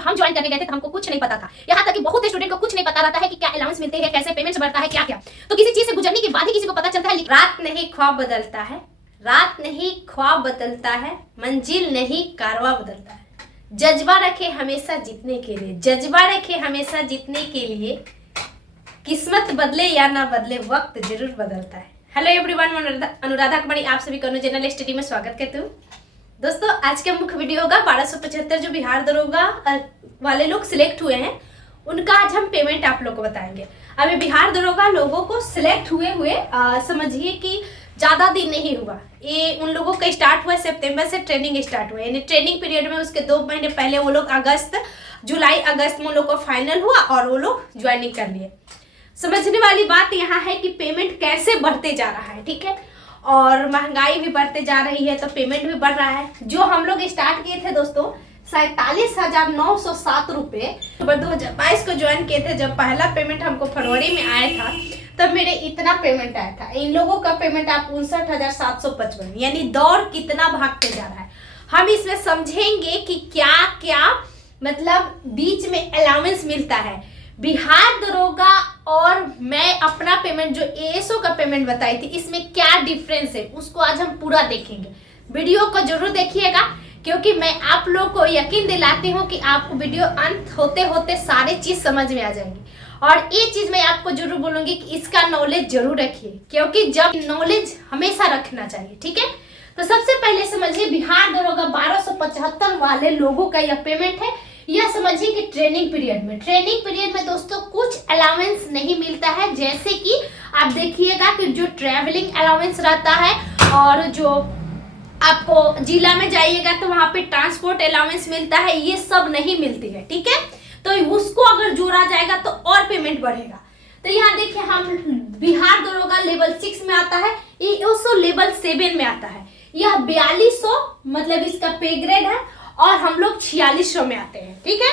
हम ज्वाइन करने गए थे तो हमको कुछ नहीं पता था। यहाँ तक कि बहुत स्टूडेंट को कुछ नहीं पता रहता है कि क्या अलाउंस मिलते हैं, कैसे पेमेंट्स बढ़ता है, क्या क्या। तो किसी चीज से गुजरने के बाद ही किसी को पता चलता है। रात नहीं ख्वाब बदलता है, रात नहीं ख्वाब बदलता है, मंजिल नहीं कारवा बदलता है। जज्बा रखे हमेशा जीतने के लिए, जज्बा रखे हमेशा जीतने के लिए। किस्मत बदले या ना बदले, वक्त जरूर बदलता है। हेलो एवरीवन, मैं अनुराधा कुमारी आप सभी को जनरल स्टडी में स्वागत करती हूँ। दोस्तों, आज का मुख्य वीडियो होगा 1275 जो बिहार दरोगा वाले लोग सिलेक्ट हुए हैं उनका आज हम पेमेंट आप लोग को बताएंगे। अभी बिहार दरोगा लोगों को सिलेक्ट हुए समझिए कि ज़्यादा दिन नहीं हुआ। ये उन लोगों का स्टार्ट हुआ सितंबर से ट्रेनिंग स्टार्ट हुआ, यानी ट्रेनिंग पीरियड में उसके 2 महीने पहले वो लोग जुलाई अगस्त में उन लोग को फाइनल हुआ और वो लोग ज्वाइनिंग कर लिए। समझने वाली बात यहाँ है कि पेमेंट कैसे बढ़ते जा रहा है, ठीक है। और महंगाई भी बढ़ते जा रही है तो पेमेंट भी बढ़ रहा है। जो हम लोग स्टार्ट किए थे दोस्तों 47,907 रुपये 2022 को ज्वाइन किए थे। जब पहला पेमेंट हमको फरवरी में आया था तब मेरे इतना पेमेंट आया था। इन लोगों का पेमेंट आप 59,755, यानी दौड़ कितना भागते जा रहा है। हम इसमें समझेंगे कि क्या क्या मतलब बीच में अलाउंस मिलता है। बिहार दरोगा और मैं अपना पेमेंट जो एएसओ का पेमेंट बताई थी इसमें क्या डिफरेंस है उसको आज हम पूरा देखेंगे। वीडियो को जरूर देखिएगा क्योंकि मैं आप लोग को यकीन दिलाती हूँ कि आपको वीडियो अंत होते होते सारी चीज समझ में आ जाएंगी। और ये चीज मैं आपको जरूर बोलूंगी कि इसका नॉलेज जरूर रखिए, क्योंकि जब नॉलेज हमेशा रखना चाहिए, ठीक है। तो सबसे पहले समझिए बिहार दरोगा 1275 वाले लोगों का यह पेमेंट है। यह समझिए कि ट्रेनिंग पीरियड में दोस्तों कुछ अलाउंस नहीं मिलता है। जैसे कि आप देखिएगा कि जो ट्रैवलिंग अलाउंस रहता है और जो आपको जिला में जाइएगा तो वहां पे ट्रांसपोर्ट अलाउंस मिलता है, ये सब नहीं मिलती है, ठीक है। तो उसको अगर जोड़ा जाएगा तो और पेमेंट बढ़ेगा। तो यहाँ देखिए हम बिहार दरोगा लेवल 6 में आता है, एएसओ लेवल 7 में आता है। यह 4200 मतलब इसका पे ग्रेड है और हम लोग 4600 में आते हैं, ठीक है।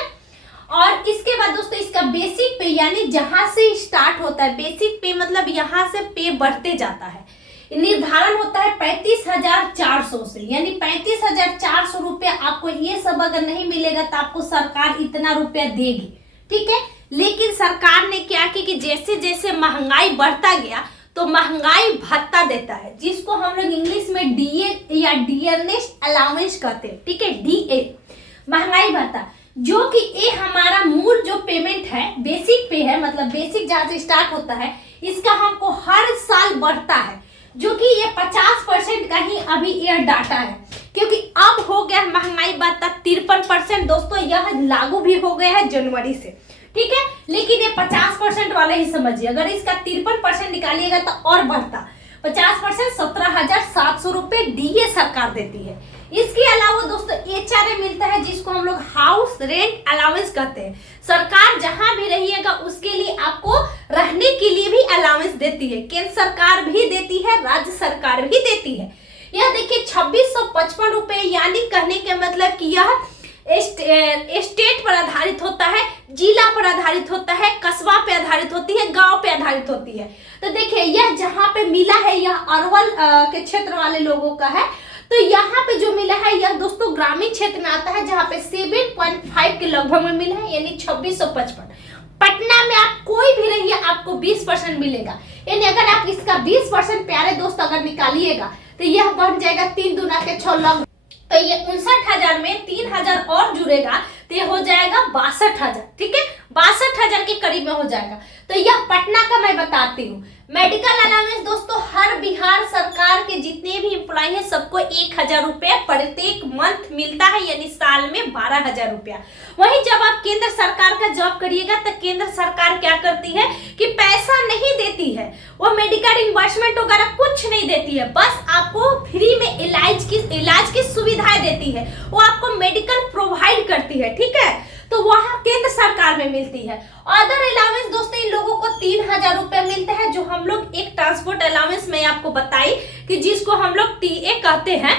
और इसके बाद दोस्तों इसका बेसिक पे यानी जहां से स्टार्ट होता है, बेसिक पे मतलब यहाँ से पे बढ़ते जाता है। निर्धारण होता है 35,400 से, यानी 35,400 रुपया आपको। ये सब अगर नहीं मिलेगा तो आपको सरकार इतना रुपया देगी, ठीक है। लेकिन सरकार ने क्या किया कि जैसे जैसे महंगाई बढ़ता गया तो महंगाई भत्ता देता है, जिसको हम लोग इंग्लिश में डीए या डियरनेस अलाउंस कहते हैं, ठीक है। डीए महंगाई भत्ता, जो कि ये हमारा मूल जो पेमेंट है बेसिक पे है, मतलब बेसिक जहां से स्टार्ट होता है इसका हमको हर साल बढ़ता है। जो कि ये 50% का ही अभी यह डाटा है, क्योंकि अब हो गया महंगाई भत्ता 53%। दोस्तों यह लागू भी हो गया है जनवरी से, ठीक है। लेकिन ये 50% वाला ही समझिए। अगर इसका 53% निकालिएगा तो और बढ़ता 50%, 17,700 रुपये डीए सरकार देती है। इसके अलावा दोस्तों एचआरए मिलता है, जिसको हम लोग हाउस रेंट अलाउंस कहते हैं। सरकार जहां भी रहिएगा उसके लिए आपको रहने के लिए भी अलाउंस देती है। केंद्र सरकार भी देती है, राज्य सरकार भी देती है। यह देखिए 2655 रुपये, यानी कहने के मतलब कि यह स्टेट पर आधारित होता है, जिला पर आधारित होता है, कस्बा पे आधारित होती है, गांव पे आधारित होती है। तो देखिए यह जहां पे मिला है यह अरवल के क्षेत्र वाले लोगों का है। तो यहाँ पे जो मिला है यह दोस्तों ग्रामीण क्षेत्र में आता है, जहाँ पे 7.5 के लगभग में मिला है, यानी 2655। पटना में आप कोई भी रहिए आपको 20% मिलेगा, यानी अगर आप इसका 20% प्यारे दोस्त अगर निकालिएगा तो यह बन जाएगा 3 दूना के 6 लगभग। तो ये 59,000 में 3,000 और जुड़ेगा तो ये हो जाएगा 62,000, ठीक है। 62,000 के करीब में हो जाएगा। तो यह पटना का मैं बताती हूँ। मेडिकल अलाउंस दोस्तों हर बिहार सरकार के जितने भी एम्प्लॉय हैं सबको 1,000 रुपया प्रत्येक मंथ मिलता है, यानी साल में 12,000 रुपया। वहीं जब आप केंद्र सरकार का जॉब करिएगा तो केंद्र सरकार क्या करती है कि पैसा नहीं देती है, वो मेडिकल रिम्बर्समेंट वगैरह कुछ नहीं देती है, बस आपको फ्री में इलाज की सुविधाएं देती है, वो आपको मेडिकल प्रोवाइड करती है, ठीक है। तो वहाँ केंद्र सरकार में मिलती है। अदर अलाउंस दोस्तों इन लोगों को 3,000 रुपया मिलता है, जो हम लोग एक ट्रांसपोर्ट अलाउंस में आपको बताई कि जिसको हम लोग टीए कहते हैं।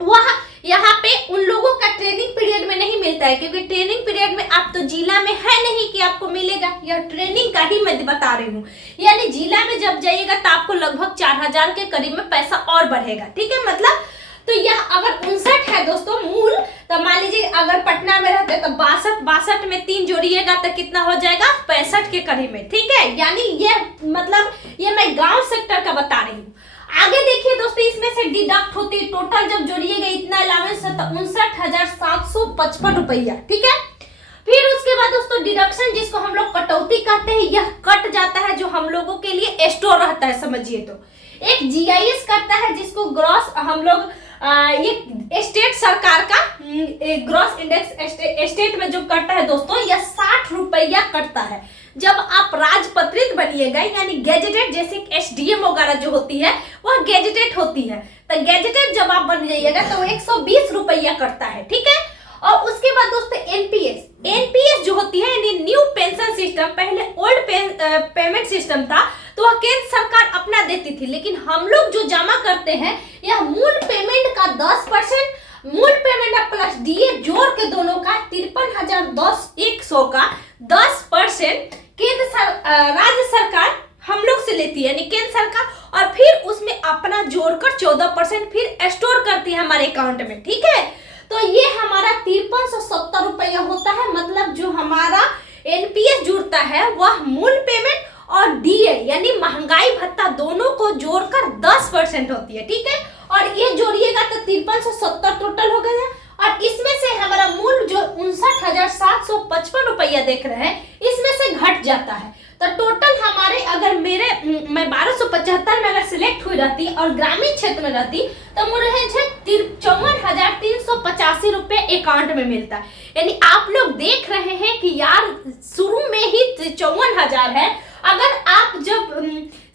वह यहाँ पे उन लोगों का ट्रेनिंग पीरियड में नहीं मिलता है, क्योंकि ट्रेनिंग पीरियड में आप तो जिला में है नहीं कि आपको मिलेगा। यह ट्रेनिंग का ही मैं बता रही हूँ, यानी जिला में जब जाइएगा तो आपको लगभग 4,000 के करीब में पैसा और बढ़ेगा, ठीक है। मतलब तो यह अगर 59 है दोस्तों मूल, तो मान लीजिए अगर पटना में रहते तो 62 में 3 जोड़िएगा तो कितना हो जाएगा 65 के करीब में, ठीक है। यानी ये मतलब ये मैं गांव सेक्टर का बता रही हूँ। आगे देखिए दोस्तों, इसमें से डिडक्ट होती है, टोटल जब जोड़िएगा इतना अलाउंस है तो 59,755 रुपया, ठीक है। फिर उसके बाद दोस्तों डिडक्शन जिसको हम लोग कटौती कहते हैं, यह कट जाता है जो हम लोगों के लिए स्टोर रहता है, समझिए। तो एक जीआईएस करता है जिसको ग्रॉस हम लोग ये स्टेट सरकार का ग्रॉस इंडेक्स स्टेट में जो कटता है दोस्तों, यह 60 रुपया कटता है। जब आप राजपत्रित बनिएगा यानी गैजेटेड, जैसे एसडीएम वगैरह जो होती है वह गैजेटेड होती है, तो गैजेटेड जब आप बन जाइएगा तो 120 रुपया कटता है, ठीक है। और उसके बाद दोस्तों एनपीएस जो होती है यानी न्यू पेंशन सिस्टम, पहले ओल्ड पेमेंट सिस्टम था तो वह केंद्र सरकार अपना देती थी, लेकिन हम लोग जो जमा करते हैं यह मूल पेमेंट का 10%, मूल पेमेंट प्लस डीए जोड़ के दोनों का 53,100 का 10% राज्य सरकार हम लोग से लेती है, यानी केंद्र सरकार, और फिर उसमें अपना जोड़कर 14% फिर स्टोर करती है हमारे अकाउंट में, ठीक है। तो ये हमारा 5370 रुपया होता है। मतलब जो हमारा एनपीएस जुड़ता है वह मूल पेमेंट और डीए यानी महंगाई भत्ता दोनों को जोड़कर 10% होती है, ठीक है। और ये जोड़िएगा तो 5370 टोटल हो गया, और इसमें से हमारा मूल जो 59,755 रुपया देख रहे हैं इसमें से घट जाता है। तो टोटल हमारे अगर मैं 1275 में अगर सिलेक्ट हुई रहती और ग्रामीण क्षेत्र में रहती तो मुझे 54,385 रुपए अकाउंट में मिलता। यानी आप लोग देख रहे हैं कि यार शुरू में ही 54,000 है। अगर आप जब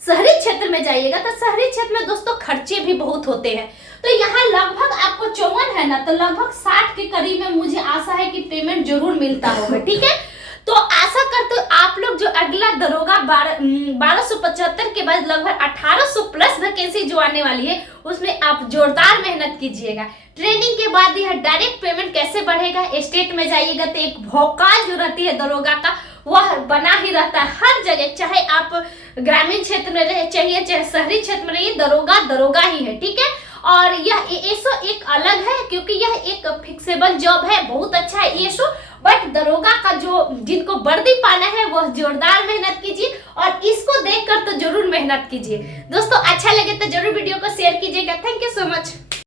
शहरी क्षेत्र में जाइएगा तो शहरी क्षेत्र में दोस्तों खर्चे भी बहुत होते हैं, तो यहाँ लगभग आपको 54 है ना, तो लगभग 60 के करीब में मुझे आशा है कि पेमेंट जरूर मिलता होगा, ठीक है। तो आशा करते हो आप लोग जो अगला दरोगा 1275 के बाद लगभग 1800 प्लस वैकेंसी जो आने वाली है उसमें आप जोरदार मेहनत कीजिएगा। ट्रेनिंग के बाद यह डायरेक्ट पेमेंट कैसे बढ़ेगा, स्टेट में जाइएगा तो एक भौकाल जो रहती है दरोगा का वह बना ही रहता है हर जगह, चाहे आप ग्रामीण क्षेत्र में रहे चाहे शहरी क्षेत्र में रहिए, दरोगा ही है, ठीक है। और यह एएसओ एक अलग है क्योंकि यह एक फिक्सेबल जॉब है, बहुत अच्छा है एएसओ, बट दरोगा का जो जिनको वर्दी पाना है वह जोरदार मेहनत कीजिए और इसको देखकर तो जरूर मेहनत कीजिए। दोस्तों अच्छा लगे तो जरूर वीडियो को शेयर कीजिएगा। Thank you so much.